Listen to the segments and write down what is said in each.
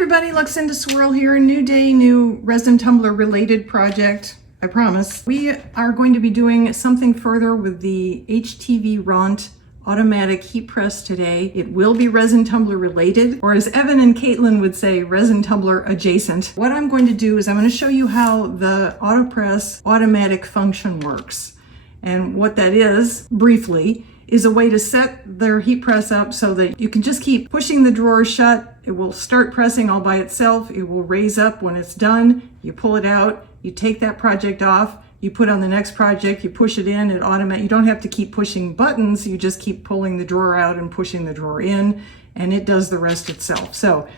everybody, Luxinda Swirl here. New day, new resin tumbler related project, I promise. We are going to be doing something further with the HTVRont automatic heat press today. It will be resin tumbler related, or as Evan and Caitlin would say, resin tumbler adjacent. What I'm going to do is I'm going to show you how the AutoPress automatic function works. And what that is, briefly, is a way to set their heat press up so that you can just keep pushing the drawer shut. It will start pressing all by itself. It will raise up when it's done. You pull it out, you take that project off, you put on the next project, you push it in, it automatically, you don't have to keep pushing buttons, you just keep pulling the drawer out and pushing the drawer in, and it does the rest itself. So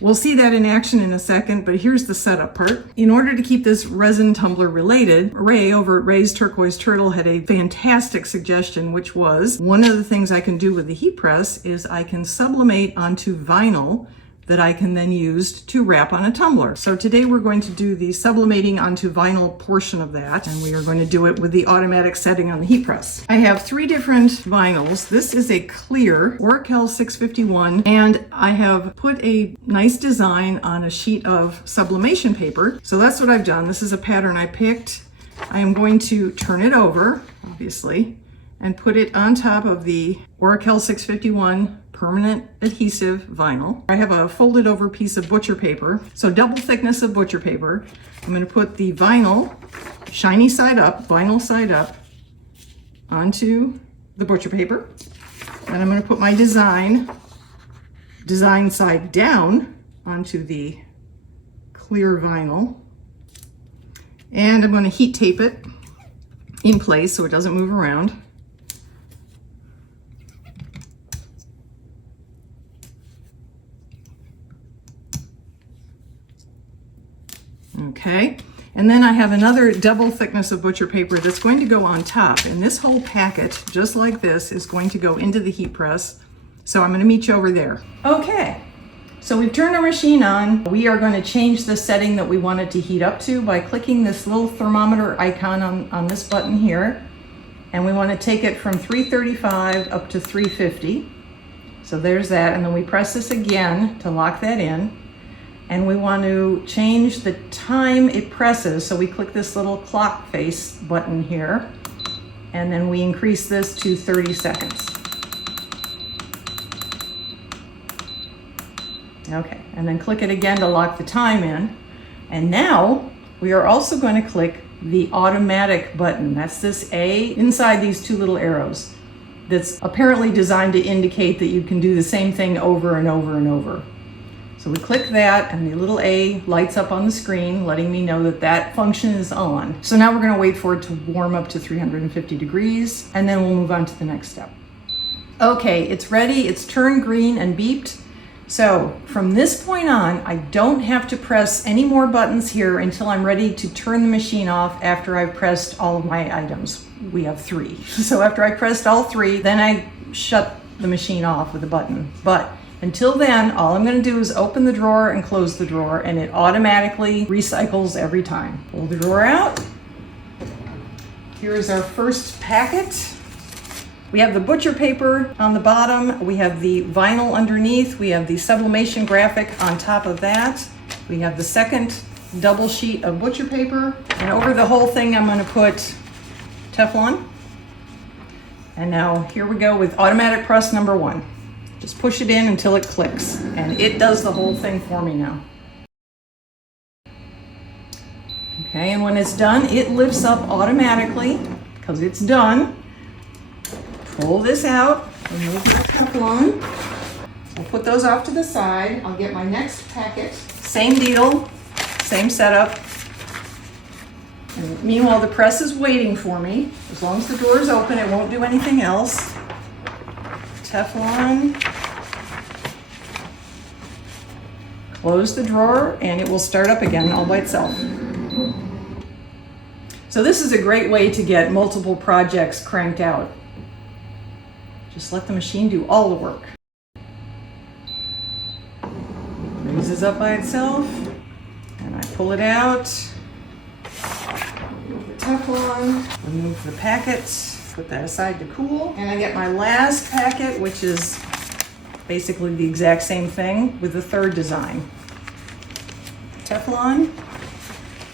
we'll see that in action in a second, but here's the setup part. In order to keep this resin tumbler related, Ray over at Ray's Turquoise Turtle had a fantastic suggestion, which was one of the things I can do with the heat press is I can sublimate onto vinyl that I can then use to wrap on a tumbler. So today we're going to do the sublimating onto vinyl portion of that, and we are going to do it with the automatic setting on the heat press. I have three different vinyls. This is a clear Oracle 651, and I have put a nice design on a sheet of sublimation paper. So that's what I've done. This is a pattern I picked. I am going to turn it over, obviously, and put it on top of the Oracle 651 permanent adhesive vinyl. I have a folded over piece of butcher paper, so double thickness of butcher paper. I'm going to put the vinyl, shiny side up, vinyl side up, onto the butcher paper. Then I'm going to put my design side down onto the clear vinyl. And I'm going to heat tape it in place so it doesn't move around. Okay, and then I have another double thickness of butcher paper that's going to go on top, and this whole packet, just like this, is going to go into the heat press. So I'm going to meet you over there. Okay, so we've turned our machine on. We are going to change the setting that we want it to heat up to by clicking this little thermometer icon on this button here, and we want to take it from 335 up to 350. So there's that, and then we press this again to lock that in. And we want to change the time it presses. So we click this little clock face button here, and then we increase this to 30 seconds. Okay, and then click it again to lock the time in. And now we are also going to click the automatic button. That's this A inside these two little arrows. That's apparently designed to indicate that you can do the same thing over and over and over. So we click that and the little A lights up on the screen, letting me know that that function is on. So now we're going to wait for it to warm up to 350 degrees, and then we'll move on to the next step. Okay, it's ready. It's turned green and beeped. So from this point on, I don't have to press any more buttons here until I'm ready to turn the machine off after I've pressed all of my items. We have three. So after I pressed all three, then I shut the machine off with a button. But until then, all I'm going to do is open the drawer and close the drawer, and it automatically recycles every time. Pull the drawer out. Here is our first packet. We have the butcher paper on the bottom. We have the vinyl underneath. We have the sublimation graphic on top of that. We have the second double sheet of butcher paper. And over the whole thing, I'm going to put Teflon. And now here we go with automatic press number 1. Just push it in until it clicks, and it does the whole thing for me now. Okay, and when it's done, it lifts up automatically because it's done. Pull this out, remove the Teflon. I'll put those off to the side. I'll get my next packet. Same deal, same setup. And meanwhile, the press is waiting for me. As long as the door is open, it won't do anything else. Teflon, close the drawer, and it will start up again all by itself. So this is a great way to get multiple projects cranked out. Just let the machine do all the work. Raises up by itself, and I pull it out, remove the Teflon, remove the packets. Put that aside to cool. And I get my last packet, which is basically the exact same thing with the third design. Teflon.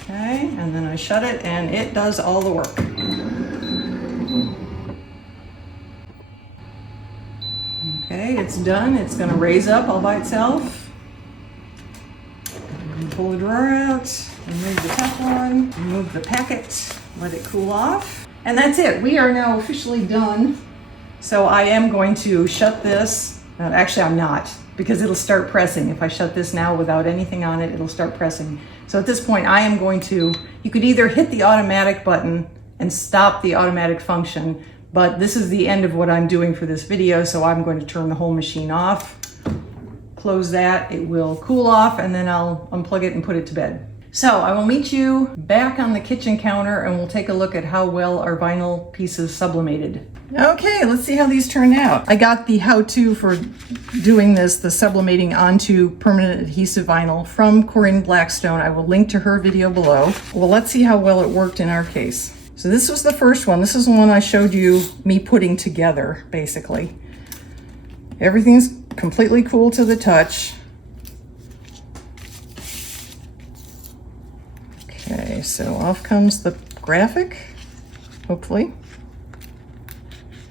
Okay, and then I shut it and it does all the work. Okay, it's done. It's going to raise up all by itself. Pull the drawer out, remove the Teflon, remove the packet, let it cool off. And that's it. We are now officially done. So I am going to shut this. Actually, I'm not, because it'll start pressing. If I shut this now without anything on it, it'll start pressing. So at this point, I am going to, you could either hit the automatic button and stop the automatic function, but this is the end of what I'm doing for this video, so I'm going to turn the whole machine off. Close that, it will cool off, and then I'll unplug it and put it to bed. So I will meet you back on the kitchen counter and we'll take a look at how well our vinyl pieces sublimated. Okay, let's see how these turned out. I got the how-to for doing this, the sublimating onto permanent adhesive vinyl, from Corinne Blackstone. I will link to her video below. Well, let's see how well it worked in our case. So this was the first one. This is the one I showed you me putting together, basically. Everything's completely cool to the touch. Okay, so off comes the graphic, hopefully.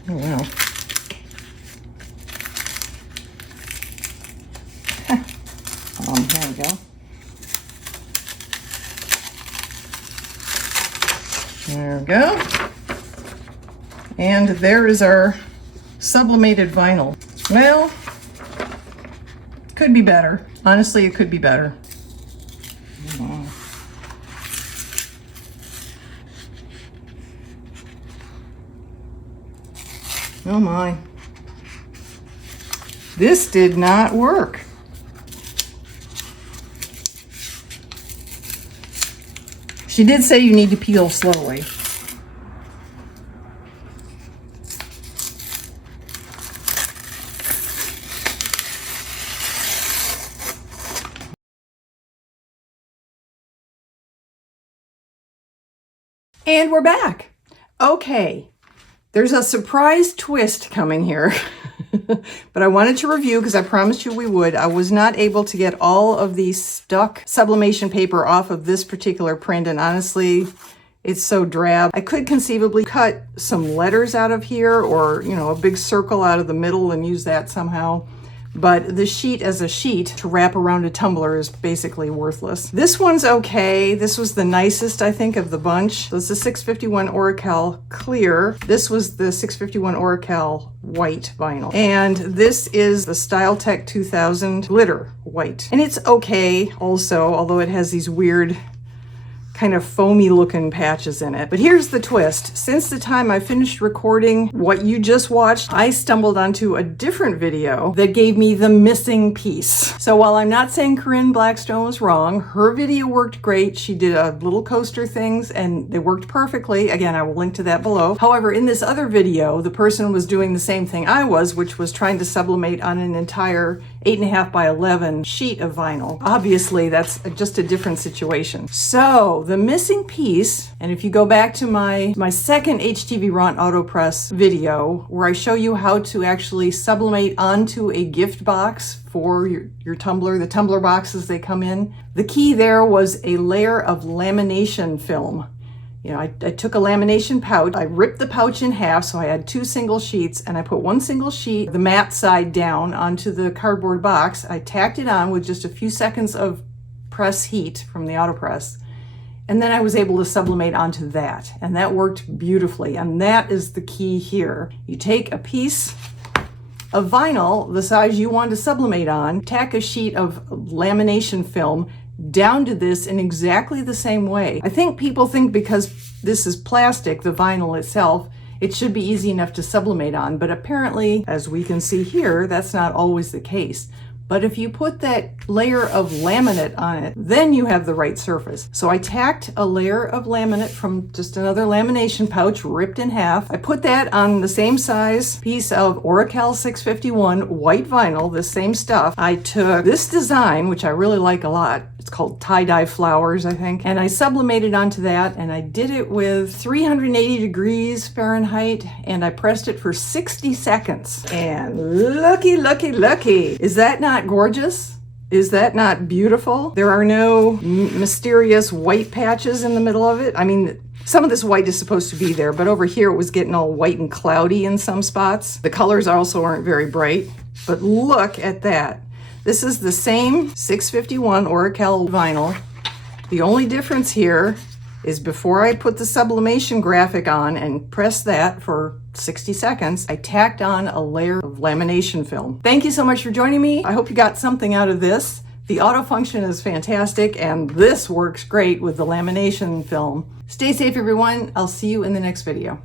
Oh, wow. Here we go. There we go. And there is our sublimated vinyl. Well, could be better. Honestly, it could be better. Oh my. This did not work. She did say you need to peel slowly. And we're back. Okay. There's a surprise twist coming here, but I wanted to review because I promised you we would. I was not able to get all of the stuck sublimation paper off of this particular print, and honestly, it's so drab. I could conceivably cut some letters out of here, or, you know, a big circle out of the middle and use that somehow. But the sheet as a sheet to wrap around a tumbler is basically worthless. This one's okay. This was the nicest, I think, of the bunch. So it's the 651 Oracal Clear. This was the 651 Oracal White vinyl. And this is the StyleTech 2000 Glitter White. And it's okay also, although it has these weird kind of foamy looking patches in it. But here's the twist. Since the time I finished recording what you just watched, I stumbled onto a different video that gave me the missing piece. So while I'm not saying Corinne Blackstone was wrong, her video worked great. She did a little coaster things and they worked perfectly. Again, I will link to that below. However, in this other video, the person was doing the same thing I was, which was trying to sublimate on an entire 8.5 by 11 sheet of vinyl. Obviously, that's just a different situation. So the missing piece, and if you go back to my second HTVRont AutoPress video, where I show you how to actually sublimate onto a gift box for your tumbler, the tumbler boxes they come in, the key there was a layer of lamination film. You know, I took a lamination pouch, I ripped the pouch in half, so I had 2 single sheets, and I put 1 single sheet, the matte side down, onto the cardboard box. I tacked it on with just a few seconds of press heat from the AutoPress, and then I was able to sublimate onto that, and that worked beautifully, and that is the key here. You take a piece of vinyl, the size you want to sublimate on, tack a sheet of lamination film down to this in exactly the same way. I think people think because this is plastic, the vinyl itself, it should be easy enough to sublimate on, but apparently, as we can see here, that's not always the case. But if you put that layer of laminate on it, then you have the right surface. So I tacked a layer of laminate from just another lamination pouch, ripped in half. I put that on the same size piece of Oracal 651 white vinyl, the same stuff. I took this design, which I really like a lot. It's called tie-dye flowers, I think. And I sublimated onto that, and I did it with 380 degrees Fahrenheit, and I pressed it for 60 seconds. And looky, looky, looky. Is that not gorgeous? Is that not beautiful? There are no mysterious white patches in the middle of it. I mean, some of this white is supposed to be there, but over here it was getting all white and cloudy in some spots. The colors also aren't very bright, but look at that. This is the same 651 Oracal vinyl. The only difference here is before I put the sublimation graphic on and press that for 60 seconds, I tacked on a layer of lamination film. Thank you so much for joining me. I hope you got something out of this. The auto function is fantastic, and this works great with the lamination film. Stay safe, everyone. I'll see you in the next video.